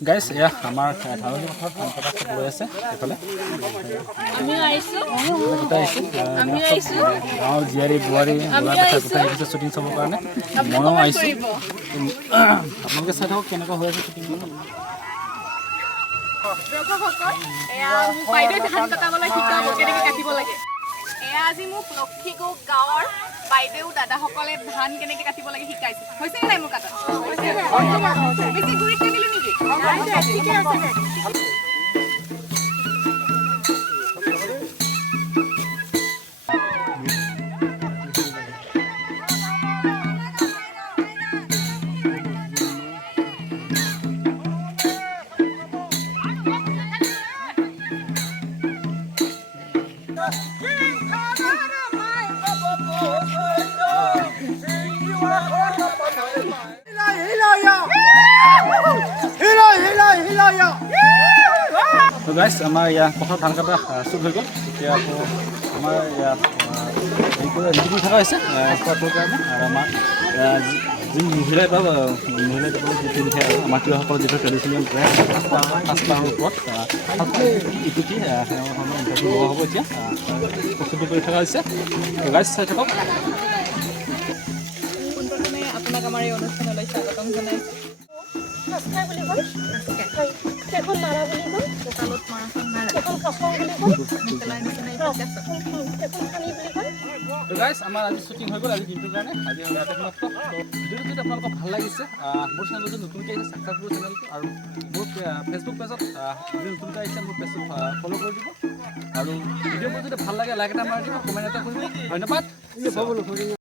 গাইছ এয়া আমাৰ ধাননি পথাৰত ধান কটা চলি আছে এইফালে গাঁৱৰ জীয়াৰী বোৱাৰী ল'ৰা কথা গোটাই আহিছে শ্বুটিং চাবৰ কাৰণে ময়ো আহিছোঁ আপোনালোকে চাই থাকক কেনেকুৱা হৈ আছে শ্বুটিং আজি মোক লক্ষীগৌ গাঁৱৰ বাইদেউ দাদাসকলে ধান কেনেকৈ কাটিব লাগে শিকাইছে হৈছে নাই মোৰ কাটা বেছি গুৰিত থাকিলো নেকি তো গাইছ আমাৰ ইয়াত পথাৰত ধান কটা শ্বুট হৈ গ'ল এতিয়া আকৌ আমাৰ ইয়াত হেৰি কৰি ৰেডি কৰি থকা হৈছে খোৱাটোৰ কাৰণে আৰু আমাৰ যি মহিলাই বা মহিলাই যিটো মিঠাই আৰু আমাৰ তিৱাসকলৰ যিটো ট্ৰেডিশ্যনেল ড্ৰেছ সাজপাৰৰ ওপৰত ইটুকি ইণ্টাৰভিউ লোৱা হ'ব এতিয়া প্ৰস্তুতি কৰি থকা হৈছে তো গাইছ চাই থাকক পোনপ্ৰথমে আপোনাক আমাৰ এই অনুষ্ঠানলৈ স্বাগতম জনাইছোঁ এখন মাৰা বুলি কয় কঁকালত মাৰাখন মাৰা এখন কাছং বুলি কয় পেলাই নিচিনা এখন খানি বুলি কয় তো গাইছ আমাৰ আজি শ্বুটিং হৈ গ'ল আজি দিনটোৰ কাৰণে আজি ইয়াতে সমাপ্ত ভিডিঅ'টো যদি আপোনালোকৰ ভাল লাগিছে মোৰ চেনেলটো যদি নতুনকৈ আহিছে ছাবস্ক্ৰাইব কৰিব চেনেলটো আৰু মোৰ ফেচবুক পেজত যদি নতুনকৈ আহিছে মোৰ পেজটো ফ'ল' কৰি দিব আৰু ভিডিঅ'বোৰ যদি ভাল লাগে লাইক এটা মাৰি দিব কমেণ্ট এটা কৰিব ধন্যবাদ